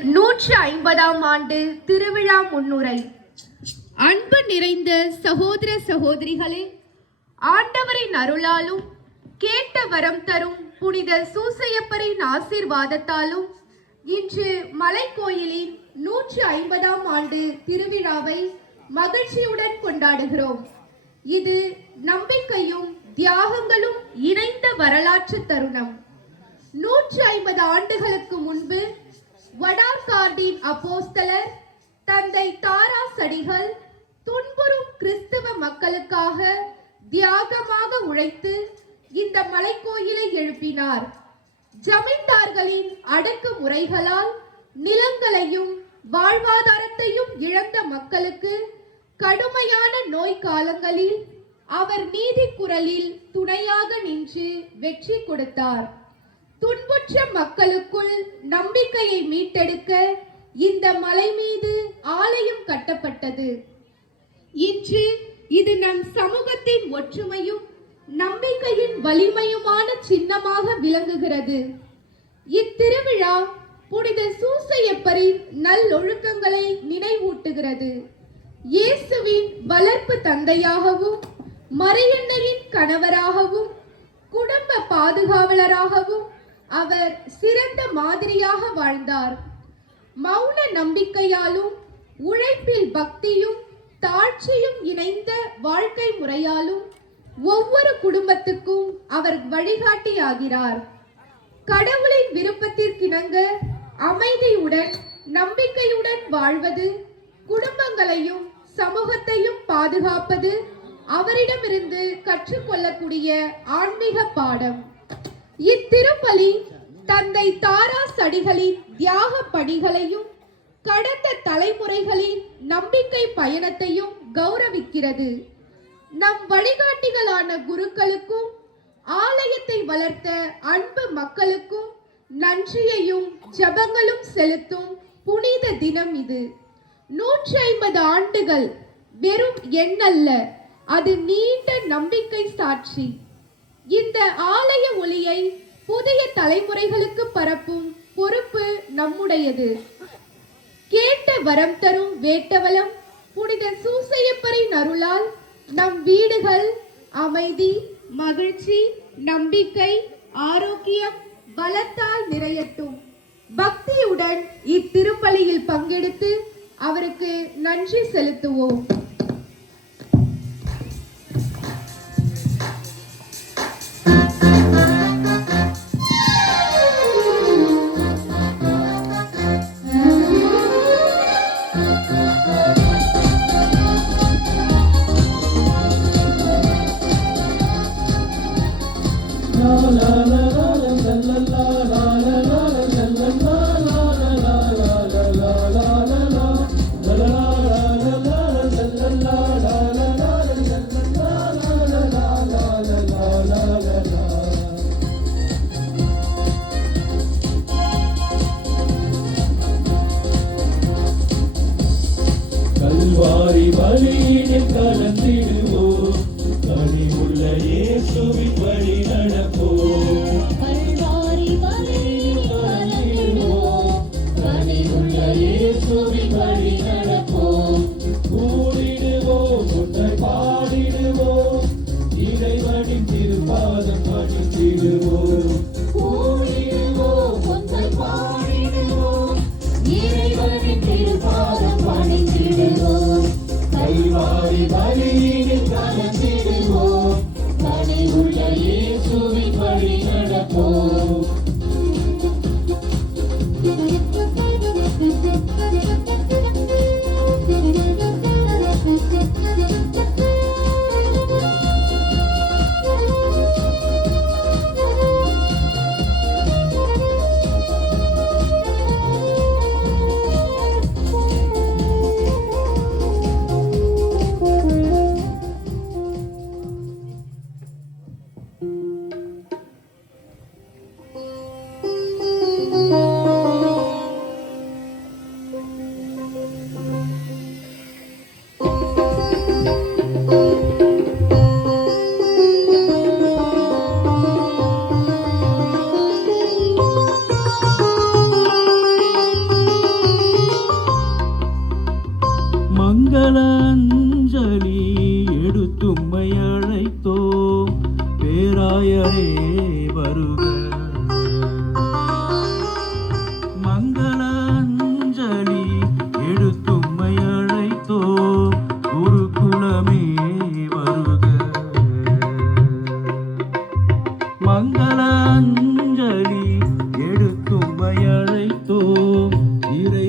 நூற்று ஐம்பதாம் ஆண்டு திருவிழா முன்னுரை. அன்பு நிறைந்த சகோதர சகோதரிகளே ஆண்டவரின் அருளாலும் கேட்ட வரம் தரும் புனித சூசையப்பரின் ஆசீர்வாதத்தாலும் இன்று மலைக்கோயிலின் நூற்று ஐம்பதாம் ஆண்டு திருவிழாவை மகிழ்ச்சியுடன் கொண்டாடுகிறோம். இது நம்பிக்கையும் தியாகங்களும் இணைந்த வரலாற்று தருணம். நூற்று ஐம்பது ஆண்டுகளுக்கு முன்பு வடார்கார்டின் அப்போஸ்தலர் தந்தை தாரா சடிகள் துன்புறும் கிறிஸ்தவ மக்களுக்காக தியாகமாக உழைத்து இந்த மலைக்கோயிலை எழுப்பினார். ஜமீன்தார்களின் அடக்கு முறைகளால் நிலங்களையும் வாழ்வாதாரத்தையும் இழந்த மக்களுக்கு கடுமையான நோய் காலங்களில் அவர் நீதி குரலில் துணையாக நின்று வெற்றி கொடுத்தார். துன்புற்ற மக்களுக்குள் நம்பிக்கையை மீட்டெடுக்க இந்த மலை மீது ஆலயம் கட்டப்பட்டது. இன்று இது நம் சமூகத்தின் ஒற்றுமையும் நம்பிக்கையின் வலிமையுமான சின்னமாக விளங்குகிறது. இத்திருவிழா புனித சூசையப்பரின் நல்லொழுக்கங்களை நினைவூட்டுகிறது. இயேசுவின் வளர்ப்பு தந்தையாகவும் மரியன்னையின் கணவராகவும் குடும்ப பாதுகாவலராகவும் அவர் சிறந்த மாதிரியாக வாழ்ந்தார். மௌன நம்பிக்கையாலும் உழைப்பில் பக்தியும் தாழ்ச்சியும் இணைந்த வாழ்க்கை முறையாலும் ஒவ்வொரு குடும்பத்துக்கும் அவர் வழிகாட்டியாகிறார். கடவுளின் விருப்பத்திற்கிணங்க அமைதியுடன் நம்பிக்கையுடன் வாழ்வது குடும்பங்களையும் சமூகத்தையும் பாதுகாப்பது அவரிடமிருந்து கற்றுக்கொள்ளக்கூடிய ஆன்மீக பாடம். திருப்பலி தந்தை தாரா சடிகளின் தியாக பணிகளையும் கடந்த தலைமுறைகளின் நம்பிக்கை பயணத்தையும் கௌரவிக்கிறது. நம் வழிகாட்டிகளான குருக்களுக்கும் ஆலயத்தை வளர்த்த அன்பு மக்களுக்கும் நன்றியையும் ஜபங்களும் செலுத்தும் புனித தினம் இது. நூற்றி ஐம்பது ஆண்டுகள் வெறும் எண்ணல்ல அது நீண்ட நம்பிக்கை சாட்சி. இந்த ஆலய ஒளியை புதிய தலைமுறைகளுக்கு பரப்பும் பொறுப்பு நம்முடையது. கேட்ட வரம் தரும் வேட்டவலம் புனித சூசையப்பரின் அருளால் நம் வீடுகள் அமைதி மகிழ்ச்சி நம்பிக்கை ஆரோக்கியம் பலத்தால் நிறையட்டும். பக்தியுடன் இத்திருப்பலியில் பங்கெடுத்து அவருக்கு நன்றி செலுத்துவோம். வழியில் கலந்திடுவோம் கனிவுள்ள இயேசுவின் வழி நடப்போம் கனிவுள்ள இயேசுவின் வழி நடப்போம். கூடிடுவோம் ஒன்றை பாடிடுவோம் இறைவனின் திருப்பாதம் பணித்திடுவோம் வழியில் வழியில் கலந்திடுவோம். உள்ள இயேசுவின் வழி நடப்போம் வருகவே வருக. மங்கள அஞ்சலி எடுத்தும்மை அழைத்தோ குருகுலமே வருக. மங்கள அஞ்சலி எடுத்தும்மை அழைத்தோ இறை